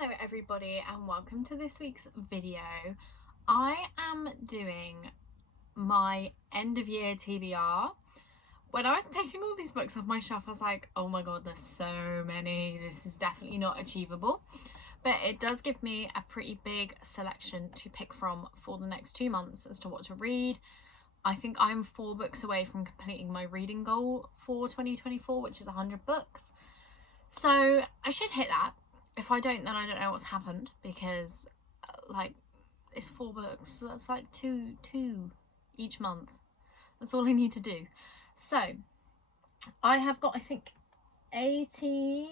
Hello everybody and welcome to this week's video. I am doing my end of year TBR. When I was picking all these books off my shelf, I was like, oh my god, there's so many. This is definitely not achievable. But it does give me a pretty big selection to pick from for the next 2 months as to what to read. I think I'm 4 books away from completing my reading goal for 2024, which is 100 books. So I should hit that. If I don't, then I don't know what's happened, because like it's 4 books, so that's like two each month. That's all I need to do. So I have got, I think 18,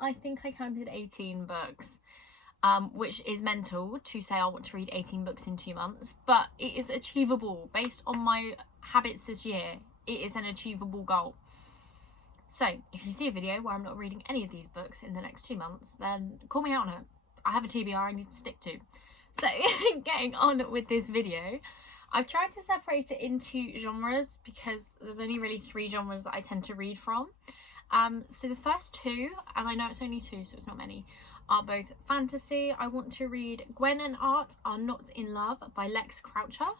I think I counted 18 books, which is mental to say I want to read 18 books in 2 months, but it is achievable based on my habits this year. It is an achievable goal. So if you see a video where I'm not reading any of these books in the next 2 months, then call me out on it. I have a TBR I need to stick to. So getting on with this video, I've tried to separate it into genres because there's only really 3 genres that I tend to read from. So the first 2, and I know it's only 2 so it's not many, are both fantasy. I want to read Gwen and Art Are Not in Love by Lex Croucher.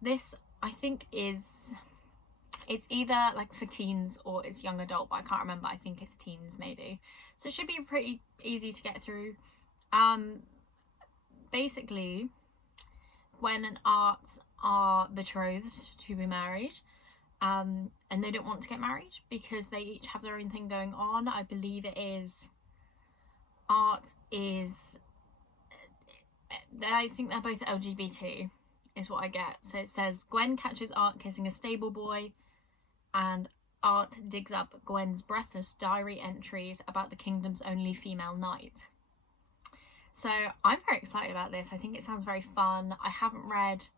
This I think is... it's either like for teens or it's young adult, but I can't remember. I think it's teens maybe. So it should be pretty easy to get through. Basically, Gwen and Art are betrothed to be married. And they don't want to get married because they each have their own thing going on. I believe it is... Art is... I think they're both LGBT is what I get. So it says Gwen catches Art kissing a stable boy, and Art digs up Gwen's breathless diary entries about the kingdom's only female knight. So I'm very excited about this. I think it sounds very fun. I haven't read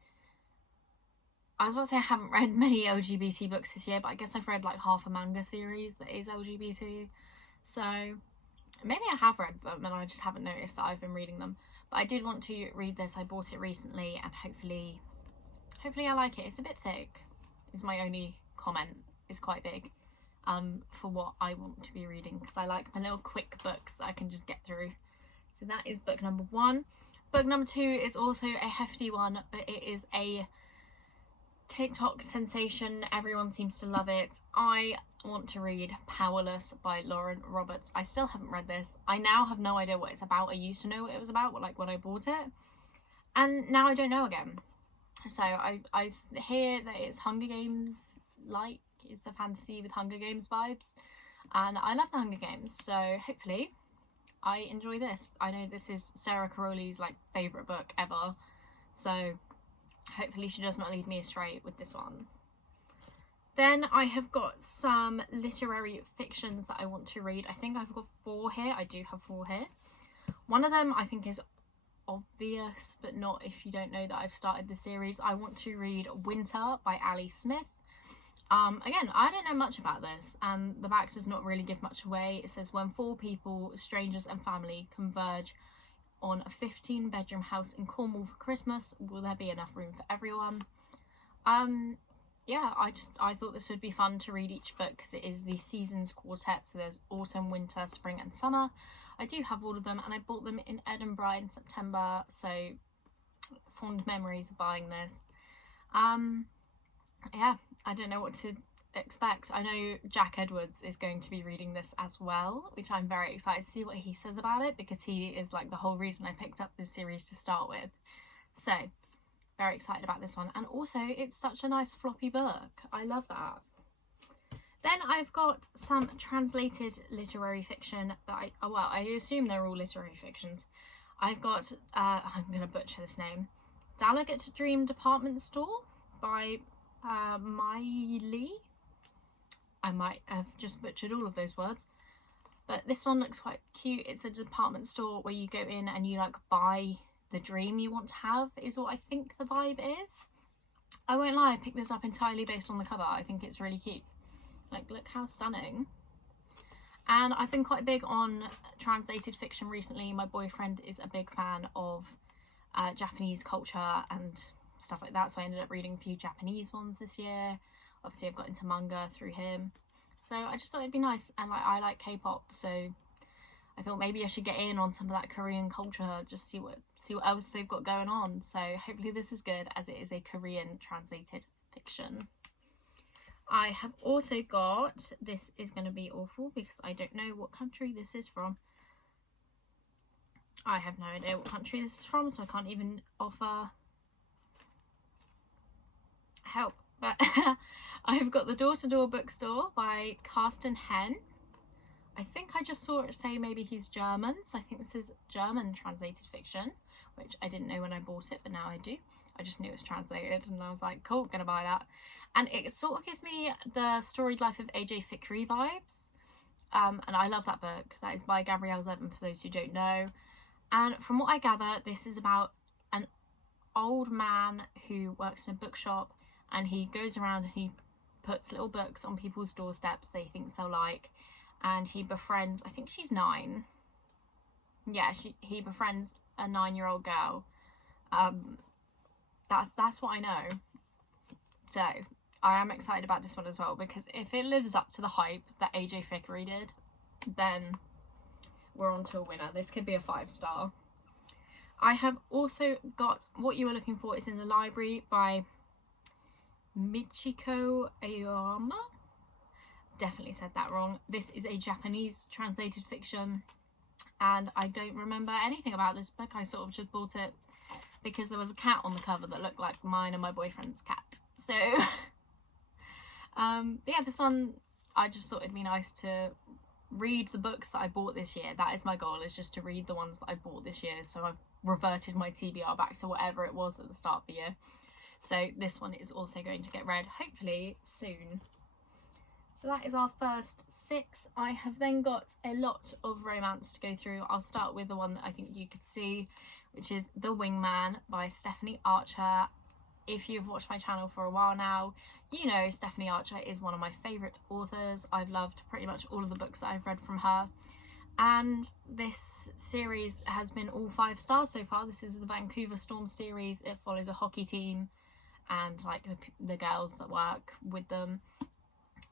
many LGBT books this year, but I guess I've read like half a manga series that is LGBT. So maybe I have read them and I just haven't noticed that I've been reading them. But I did want to read this. I bought it recently and hopefully I like it. It's a bit thick is my only comment. It's quite big for what I want to be reading, because I like my little quick books that I can just get through. So that is book number 1. Book number 2 is also a hefty one, but it is a TikTok sensation. Everyone seems to love it. I want to read Powerless by Lauren Roberts. I still haven't read this. I now have no idea what it's about. I used to know what it was about, like when I bought it, and now I don't know again. So I hear that it's Hunger Games, like it's a fantasy with Hunger Games vibes, and I love the Hunger Games, so hopefully I enjoy this. I know this is Sarah Caroli's like favourite book ever, so hopefully she does not lead me astray with this one. Then I have got some literary fictions that I want to read. I think I've got 4 here. I do have 4 here. One of them I think is obvious, but not if you don't know that I've started the series. I want to read Winter by Ali Smith. Again, I don't know much about this, and the back does not really give much away. It says, when 4 people, strangers and family, converge on a 15-bedroom house in Cornwall for Christmas, will there be enough room for everyone? Yeah, I thought this would be fun to read each book because it is the seasons quartet. So there's autumn, winter, spring and summer. I do have all of them, and I bought them in Edinburgh in September, so fond memories of buying this. Yeah, I don't know what to expect. I know Jack Edwards is going to be reading this as well, which I'm very excited to see what he says about it, because he is like the whole reason I picked up this series to start with. So very excited about this one, and also it's such a nice floppy book. I love that. Then I've got some translated literary fiction that I assume they're all literary fictions. I've got I'm gonna butcher this name, Delegate Dream Department Store by Miley. I might have just butchered all of those words, but this one looks quite cute. It's a department store where you go in and you like buy the dream you want to have, is what I think the vibe is. I won't lie, I picked this up entirely based on the cover. I think it's really cute. Like, look how stunning. And I've been quite big on translated fiction recently. My boyfriend is a big fan of Japanese culture and stuff like that, so I ended up reading a few Japanese ones this year. Obviously I've got into manga through him, so I just thought it'd be nice, and like I like K-pop, so I thought maybe I should get in on some of that Korean culture, just see what else they've got going on. So hopefully this is good, as it is a Korean translated fiction. I have also got, this is going to be awful because I don't know what country this is from. I have no idea what country this is from, so I can't even offer help. But I've got The Door-to-Door Bookstore by Carsten Henn. I think I just saw it say maybe he's German, so I think this is German translated fiction, which I didn't know when I bought it, but now I do. I just knew it was translated and I was like, cool, gonna buy that. And it sort of gives me the storied life of AJ Fikry vibes. And I love that book. That is by Gabrielle Zevin, for those who don't know. And from what I gather, this is about an old man who works in a bookshop, and he goes around and he puts little books on people's doorsteps they think they'll like. And he befriends, I think she's 9. Yeah, he befriends a 9-year-old girl. That's what I know. So I am excited about this one as well, because if it lives up to the hype that AJ Fikry did, then we're on to a winner. This could be a 5-star. I have also got What You Were Looking For Is in the Library by Michiko Aoyama. Definitely said that wrong. This is a Japanese translated fiction, and I don't remember anything about this book. I sort of just bought it because there was a cat on the cover that looked like mine and my boyfriend's cat. So yeah, this one, I just thought it'd be nice to read the books that I bought this year. That is my goal, is just to read the ones that I bought this year. So I've reverted my TBR back to whatever it was at the start of the year. So this one is also going to get read hopefully soon. So that is our first 6. I have then got a lot of romance to go through. I'll start with the one that I think you could see, which is The Wingman by Stephanie Archer. If you've watched my channel for a while now, you know Stephanie Archer is one of my favourite authors. I've loved pretty much all of the books that I've read from her. And this series has been all 5 stars so far. This is the Vancouver Storm series. It follows a hockey team and like the girls that work with them.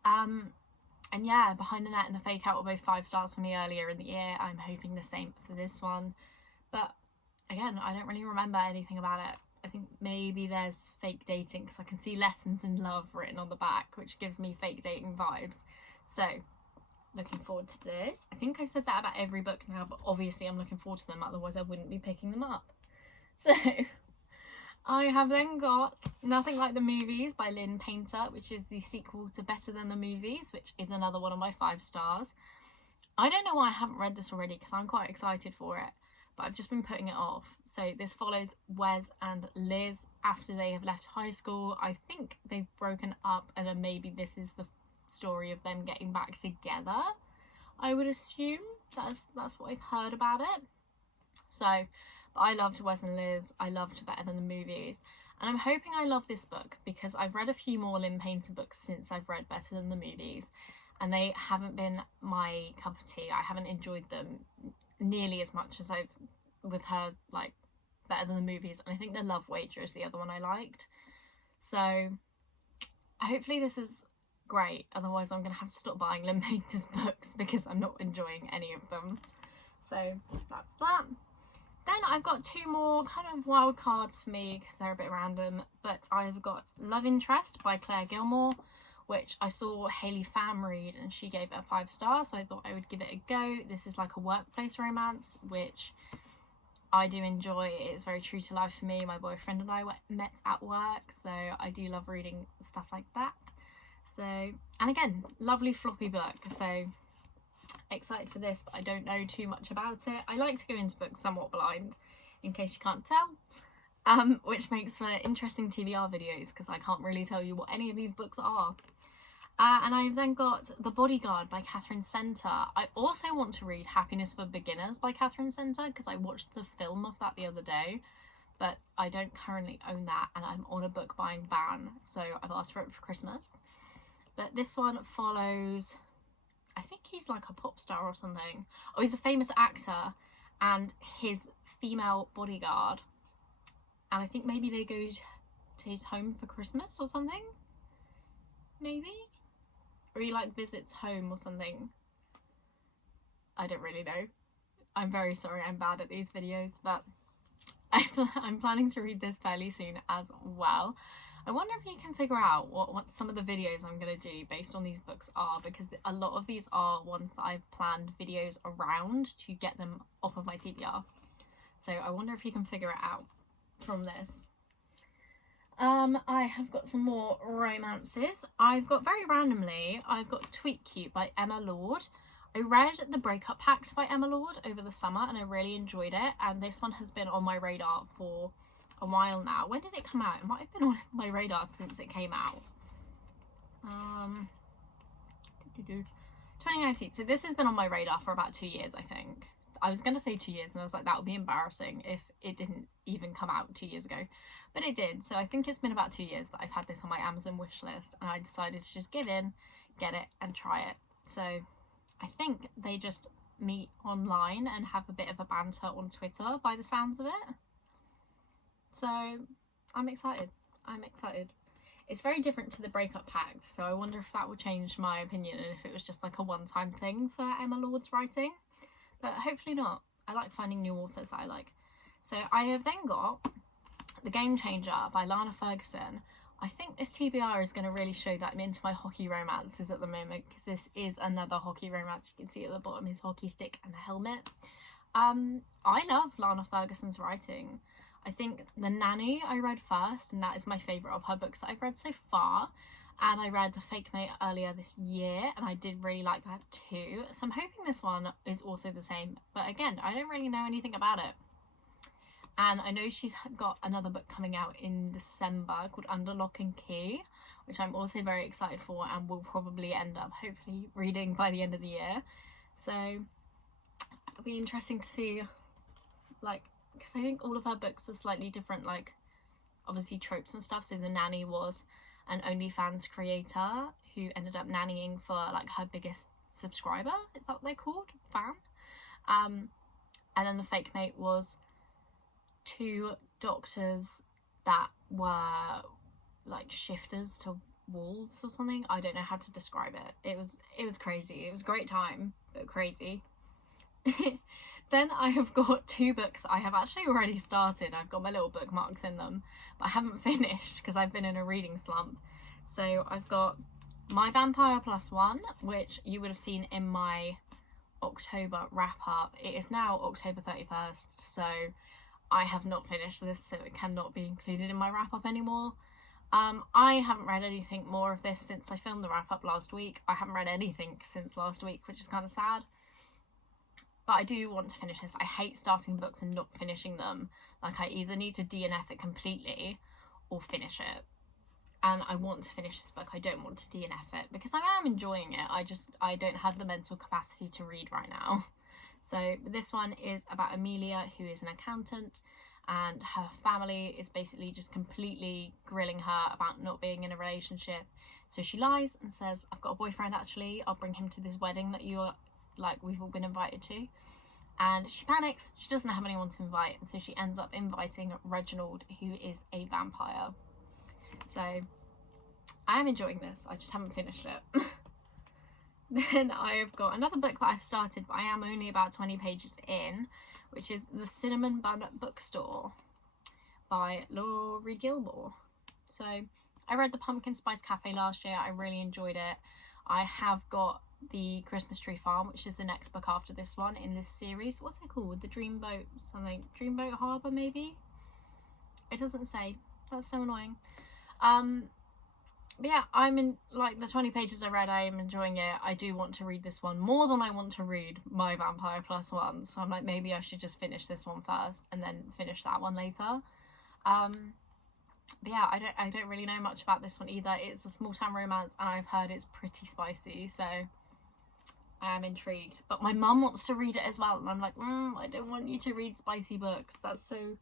And yeah, Behind the Net and The Fake Out were both 5 stars for me earlier in the year. I'm hoping the same for this one. But again, I don't really remember anything about it. I think maybe there's fake dating, because I can see lessons in love written on the back, which gives me fake dating vibes. So looking forward to this. I think I've said that about every book now, but obviously I'm looking forward to them, otherwise I wouldn't be picking them up. So I have then got Nothing Like the Movies by Lynn Painter, which is the sequel to Better Than the Movies, which is another one of my 5 stars. I don't know why I haven't read this already, because I'm quite excited for it, but I've just been putting it off. So this follows Wes and Liz after they have left high school. I think they've broken up, and then maybe this is the story of them getting back together, I would assume. That's what I've heard about it. So but I loved Wes and Liz. I loved Better Than the Movies. And I'm hoping I love this book, because I've read a few more Lynn Painter books since I've read Better Than the Movies, and they haven't been my cup of tea. I haven't enjoyed them nearly as much as I've with her, like, Better Than the Movies. And I think The Love Wager is the other one I liked. So hopefully this is great. Otherwise I'm going to have to stop buying Lynn Painter's books, because I'm not enjoying any of them. So that's that. Then I've got 2 more kind of wild cards for me, because they're a bit random, but I've got Love Interest by Claire Gilmore, which I saw Hayley Pham read and she gave it a 5 stars, so I thought I would give it a go. This is like a workplace romance, which I do enjoy. It is very true to life for me. My boyfriend and I met at work, so I do love reading stuff like that. So, and again, lovely floppy book, so excited for this, but I don't know too much about it. I like to go into books somewhat blind, in case you can't tell, which makes for interesting TBR videos, because I can't really tell you what any of these books are. And I've then got The Bodyguard by Catherine Center. I also want to read Happiness for Beginners by Catherine Center, because I watched the film of that the other day, but I don't currently own that, and I'm on a book buying ban, so I've asked for it for Christmas. But this one follows, I think he's like a pop star or something. Oh, he's a famous actor and his female bodyguard. And I think maybe they go to his home for Christmas or something. Maybe? Or he like visits home or something. I don't really know. I'm very sorry, I'm bad at these videos, but I'm planning to read this fairly soon as well. I wonder if you can figure out what some of the videos I'm going to do based on these books are, because a lot of these are ones that I've planned videos around to get them off of my TBR. So I wonder if you can figure it out from this. I have got some more romances. I've got, very randomly, I've got Tweet Cute by Emma Lord. I read The Breakup Pact by Emma Lord over the summer and I really enjoyed it, and this one has been on my radar for a while now. When did it come out? It might have been on my radar since it came out. 2019. So this has been on my radar for about 2 years, I think. I was going to say 2 years and I was like, that would be embarrassing if it didn't even come out 2 years ago. But it did. So I think it's been about 2 years that I've had this on my Amazon wish list, and I decided to just get in, get it and try it. So I think they just meet online and have a bit of a banter on Twitter by the sounds of it. So I'm excited. It's very different to The Breakup Pact, so I wonder if that will change my opinion and if it was just like a one-time thing for Emma Lord's writing. But hopefully not. I like finding new authors that I like. So I have then got The Game Changer by Lana Ferguson. I think this TBR is going to really show that I'm into my hockey romances at the moment, because this is another hockey romance. You can see at the bottom his hockey stick and a helmet. I love Lana Ferguson's writing. I think The Nanny I read first, and that is my favourite of her books that I've read so far. And I read The Fake Mate earlier this year, and I did really like that too. So I'm hoping this one is also the same. But again, I don't really know anything about it. And I know she's got another book coming out in December called Under Lock and Key, which I'm also very excited for and will probably end up hopefully reading by the end of the year. So it'll be interesting to see, like, because I think all of her books are slightly different, like obviously tropes and stuff. So The Nanny was an OnlyFans creator who ended up nannying for like her biggest subscriber, is that what they're called? Fan. And then The Fake Mate was 2 doctors that were like shifters to wolves or something. I don't know how to describe it. It was crazy. It was a great time, but crazy. Then I have got 2 books that I have actually already started. I've got my little bookmarks in them, but I haven't finished because I've been in a reading slump. So I've got My Vampire Plus One, which you would have seen in my October wrap up. It is now October 31st, so I have not finished this, so it cannot be included in my wrap up anymore. I haven't read anything more of this since I filmed the wrap up last week. I haven't read anything since last week, which is kind of sad. But I do want to finish this. I hate starting books and not finishing them. Like, I either need to DNF it completely or finish it. And I want to finish this book. I don't want to DNF it because I am enjoying it. I don't have the mental capacity to read right now. So this one is about Amelia, who is an accountant, and her family is basically just completely grilling her about not being in a relationship. So she lies and says, I've got a boyfriend actually, I'll bring him to this wedding that we've all been invited to. And she panics, she doesn't have anyone to invite, and so she ends up inviting Reginald, who is a vampire. So I am enjoying this, I just haven't finished it. Then I've got another book that I've started, but I am only about 20 pages in, which is The Cinnamon Bun Bookstore by Laurie Gilmore. So I read The Pumpkin Spice Cafe last year, I really enjoyed it. I have got The Christmas Tree Farm, which is the next book after this one in this series. What's it called? The Dreamboat something? Dreamboat Harbour maybe? It doesn't say. That's so annoying. But yeah, I'm in, like, the 20 pages I read, I am enjoying it. I do want to read this one more than I want to read My Vampire Plus One. So I'm like, maybe I should just finish this one first and then finish that one later. But yeah, I don't really know much about this one either. It's a small town romance and I've heard it's pretty spicy, so I am intrigued. But my mum wants to read it as well, and I'm like, I don't want you to read spicy books. That's so...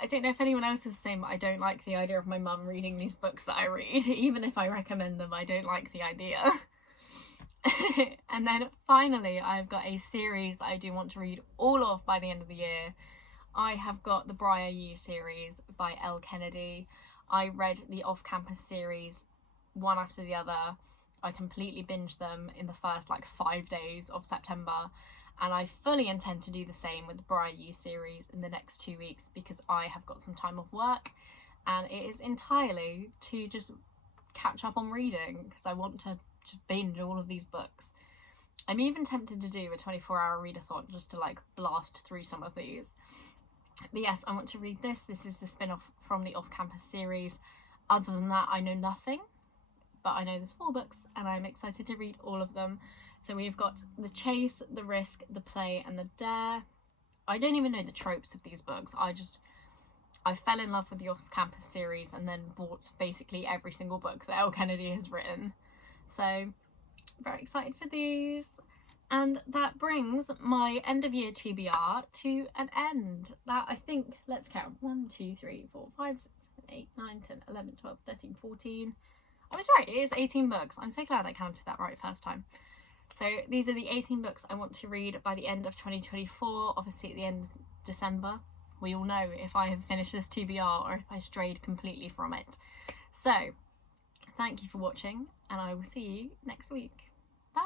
I don't know if anyone else is the same, but I don't like the idea of my mum reading these books that I read. Even if I recommend them, I don't like the idea. And then finally, I've got a series that I do want to read all of by the end of the year. I have got the Briar You series by Elle Kennedy. I read the Off Campus series one after the other. I completely binged them in the first like 5 days of September, And I fully intend to do the same with the Brian Yu series in the next 2 weeks, because I have got some time off work and it is entirely to just catch up on reading, because I want to just binge all of these books. I'm even tempted to do a 24-hour readathon just to like blast through some of these. But yes, I want to read this. This is the spin-off from the off-campus series. Other than that, I know nothing, but I know there's 4 books and I'm excited to read all of them. So we've got The Chase, The Risk, The Play and The Dare. I don't even know the tropes of these books. I fell in love with the off-campus series and then bought basically every single book that Elle Kennedy has written. So very excited for these. And that brings my end of year TBR to an end. That, I think, let's count. 1, 2, 3, 4, 5, 6, 7, 8, 9, 10, 11, 12, 13, 14. I was right, it is 18 books. I'm so glad I counted that right first time. So these are the 18 books I want to read by the end of 2024, obviously at the end of December. We all know if I have finished this TBR or if I strayed completely from it. So, thank you for watching and I will see you next week.